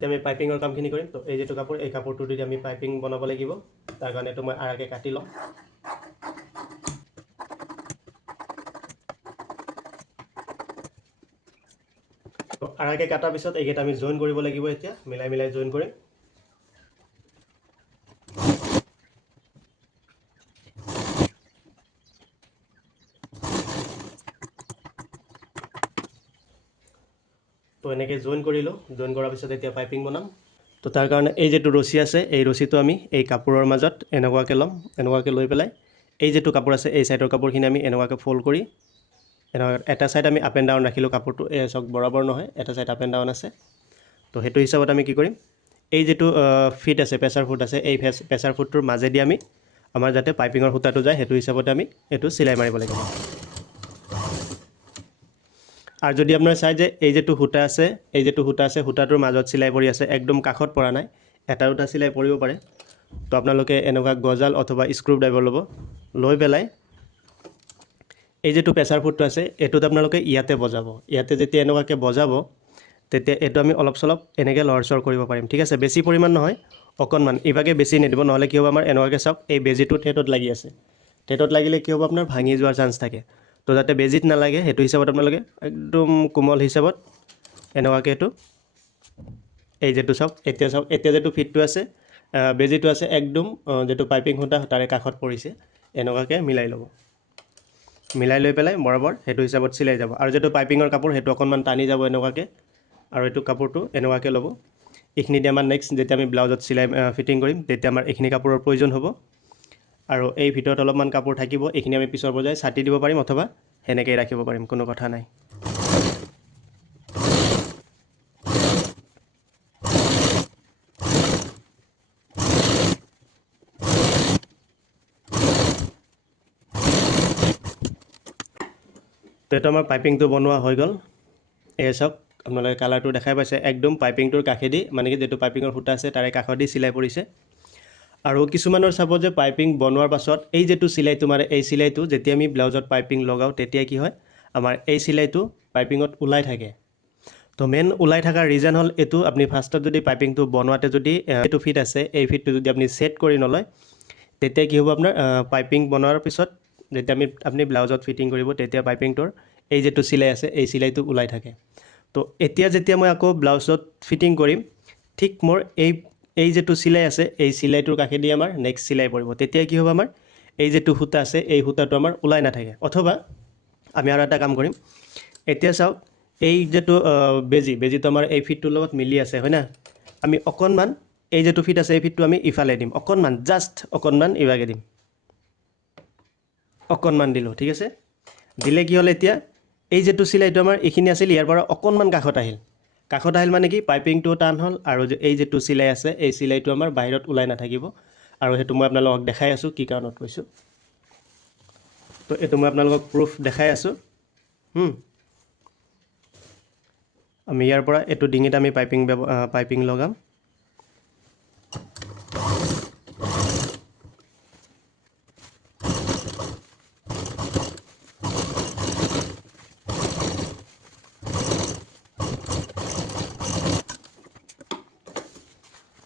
আমি পাইপিঙৰ কামখিনি কৰিম। তো এই যেটো কাপোৰ, এই কাপোৰটো দি আমি পাইপিং বনাব লাগিব। তাৰ কাৰণে এইটো মই আৰাকে কাটি লওঁ। তো আৰাকে কাটাৰ পিছত এইকেইটা আমি জইন কৰিব লাগিব। এতিয়া মিলাই মিলাই জইন কৰিম। তো এনেকৈ জইন কৰিলোঁ। জইন কৰাৰ পিছত এতিয়া পাইপিং বনাম। তো তাৰ কাৰণে এই যেটো ৰছী আছে, এই ৰছীটো আমি এই কাপোৰৰ মাজত এনেকুৱাকৈ ল'ম। এনেকুৱাকৈ লৈ পেলাই এই যেটো কাপোৰ আছে, এই সাইডৰ কাপোৰখিনি আমি এনেকুৱাকৈ ফোল্ড কৰি এনেকুৱা এটা সাইড আমি আপ এণ্ড ডাউন ৰাখিলোঁ কাপোৰটো। এই চক বৰাবৰ নহয়, এটা সাইড আপ এণ্ড ডাউন আছে। তো সেইটো হিচাপত আমি কি কৰিম, এই যেটো ফিট আছে, প্ৰেছাৰ ফুট আছে, এই প্ৰেছাৰ ফুটটোৰ মাজেদি আমি আমাৰ যাতে পাইপিঙৰ সূতাটো যায় সেইটো হিচাপতে আমি এইটো চিলাই মাৰিব লাগিব। আৰু যদি আপোনাৰ চাই যে এই যেটো সূতা আছে, এই যেটো সূতা আছে, সূতাটোৰ মাজত চিলাই পৰি আছে, একদম কাষত পৰা নাই, এটা দুটা চিলাই পৰিব পাৰে। তো আপোনালোকে এনেকুৱা গজাল অথবা স্ক্ৰু ড্ৰাইভাৰ ল'ব। লৈ পেলাই এই যেটো প্ৰেছাৰ ফুটটো আছে, এইটোত আপোনালোকে ইয়াতে বজাব। ইয়াতে যেতিয়া এনেকুৱাকৈ বজাব, তেতিয়া এইটো আমি অলপ চলপ এনেকৈ লৰচৰ কৰিব পাৰিম। ঠিক আছে, বেছি পৰিমাণ নহয়, অকণমান ইভাগে বেছি নিদিব, নহ'লে কি হ'ব আমাৰ এনেকুৱাকৈ চাওক এই বেজিটো ঠেটত লাগি আছে। ঠেটত লাগিলে কি হ'ব আপোনাৰ ভাঙি যোৱাৰ চান্স থাকে। তো যাতে বেজিত নালাগে সেইটো হিচাপত আপোনালোকে একদম কোমল হিচাপত এনেকুৱাকৈ এইটো এই যেটো চাওক, এতিয়া যেটো ফিটটো আছে, বেজিটো আছে, একদম যেটো পাইপিং সূতা তাৰে কাষত পৰিছে, এনেকুৱাকৈ মিলাই ল'ব। মিলাই লৈ পেলাই বৰাবৰ সেইটো হিচাপত চিলাই যাব। আৰু যেটো পাইপিঙৰ কাপোৰ সেইটো অকণমান টানি যাব এনেকুৱাকৈ। আৰু এইটো কাপোৰটো এনেকুৱাকৈ ল'ব। এইখিনি দি আমাৰ নেক্সট যেতিয়া আমি ব্লাউজত চিলাই ফিটিং কৰিম, তেতিয়া আমাৰ এইখিনি কাপোৰৰ প্ৰয়োজন হ'ব। আৰু এই ভিতৰত অলপমান কাপোৰ থাকিব, এইখিনি আমি পিছৰ পৰ্যায়ে ছাটি দিব পাৰিম অথবা সেনেকৈয়ে ৰাখিব পাৰিম, কোনো কথা নাই। তো এইটো আমাৰ পাইপিংটো বনোৱা হৈ গ'ল। এই চাওক আপোনালোকে কালাৰটো দেখাই পাইছে, একদম পাইপিংটোৰ কাষেদি, মানে কি যেটো পাইপিঙৰ সূতা আছে তাৰে কাষেদি চিলাই পৰিছে। আৰু কিছুমানৰ চাব যে পাইপিং বনোৱাৰ পাছত এই যেটো চিলাইটো মাৰে, এই চিলাইটো যেতিয়া আমি ব্লাউজত পাইপিং লগাওঁ তেতিয়া কি হয়, আমাৰ এই চিলাইটো পাইপিঙত ওলাই থাকে। তো মেইন ওলাই থকাৰ ৰিজন হ'ল এইটো, আপুনি ফাৰ্ষ্টত যদি পাইপিংটো বনোৱাতে যদি এইটো ফিট আছে, এই ফিটটো যদি আপুনি ছেট কৰি নলয়, তেতিয়া কি হ'ব আপোনাৰ পাইপিং বনোৱাৰ পিছত যেতিয়া আপুনি ব্লাউজত ফিটিং কৰিব, তেতিয়া পাইপিংটোৰ এই যেটো চিলাই আছে, এই চিলাইটো ওলাই থাকে। তো এতিয়া যেতিয়া মই আকৌ ব্লাউজত ফিটিং কৰিম, ঠিক মোৰ এই যেটো চিলাই আছে, এই চিলাইটোৰ কাষেদি আমাৰ নেক্সট চিলাই পৰিব। তেতিয়া কি হ'ব আমাৰ এই যেটো সূতা আছে, এই সূতাটো আমাৰ ওলাই নাথাকে। অথবা আমি আৰু এটা কাম কৰিম, এতিয়া চাওক এই যেটো বেজিটো আমাৰ এই ফিটটোৰ লগত মিলি আছে, হয় না? আমি অকণমান এই যেটো ফিট আছে, এই ফিটটো আমি ইফালে দিম, অকণমান, জাষ্ট অকণমান ইভাগে দিম, অকণমান দিলোঁ। ঠিক আছে, দিলে কি হ'ল, এতিয়া এই যেটো চিলাইটো আমাৰ এইখিনি আছিল, ইয়াৰ পৰা অকণমান কাষত আহিল মানে কি পাইপিংটো টান হ'ল, আৰু এই যেটো চিলাই আছে, এই চিলাইটো আমাৰ বাহিৰত ওলাই নাথাকিব। আৰু সেইটো মই আপোনালোকক দেখাই আছোঁ কি কাৰণত কৈছোঁ। তো এইটো মই আপোনালোকক প্ৰুফ দেখাই আছোঁ। আমি ইয়াৰ পৰা এইটো ডিঙিত আমি পাইপিং লগাম।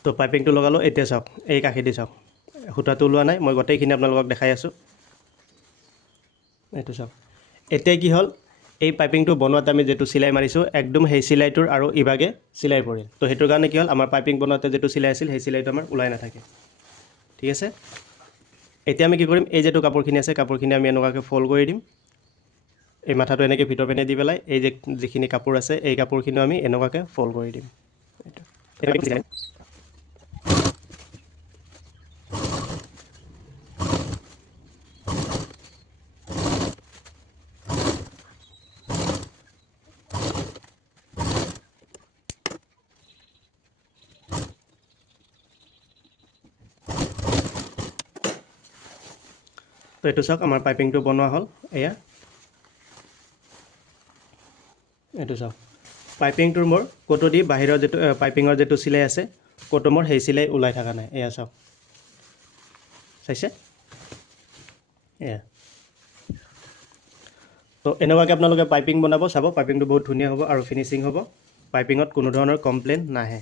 তো পাইপিংটো লগালোঁ। এতিয়া চাওক এই কাষেদি চাওক, সূতাটো ওলোৱা নাই, মই গোটেইখিনি আপোনালোকক দেখাই আছোঁ। এইটো চাওক, এতিয়া কি হ'ল, এই পাইপিংটো বনোৱাতে আমি যেটো চিলাই মাৰিছোঁ, একদম সেই চিলাইটোৰ আৰু ইভাগে চিলাই পৰিল। তো সেইটোৰ কাৰণে কি হ'ল, আমাৰ পাইপিং বনোৱাতে যেটো চিলাই আছিল, সেই চিলাইটো আমাৰ ওলাই নাথাকে। ঠিক আছে, এতিয়া আমি কি কৰিম, এই যেটো কাপোৰখিনি আছে, কাপোৰখিনি আমি এনেকুৱাকৈ ফল্ড কৰি দিম। এই মাথাটো এনেকৈ ভিতৰ পিনে দি পেলাই এই যিখিনি কাপোৰ আছে, এই কাপোৰখিনিও আমি এনেকুৱাকৈ ফল্ড কৰি দিম। তো এইটো চাওক আমাৰ পাইপিংটো বনোৱা হ'ল। এয়া এইটো চাওক, পাইপিংটোৰ মোৰ ক'তো দি বাহিৰৰ যেটো পাইপিঙৰ যেটো চিলাই আছে, ক'তো মোৰ সেই চিলাই ওলাই থকা নাই। এয়া চাওক, চাইছে? এয়া। তো এনেকুৱাকৈ আপোনালোকে পাইপিং বনাব, চাব পাইপিংটো বহুত ধুনীয়া হ'ব আৰু ফিনিচিং হ'ব, পাইপিঙত কোনো ধৰণৰ কমপ্লেইন নাহে।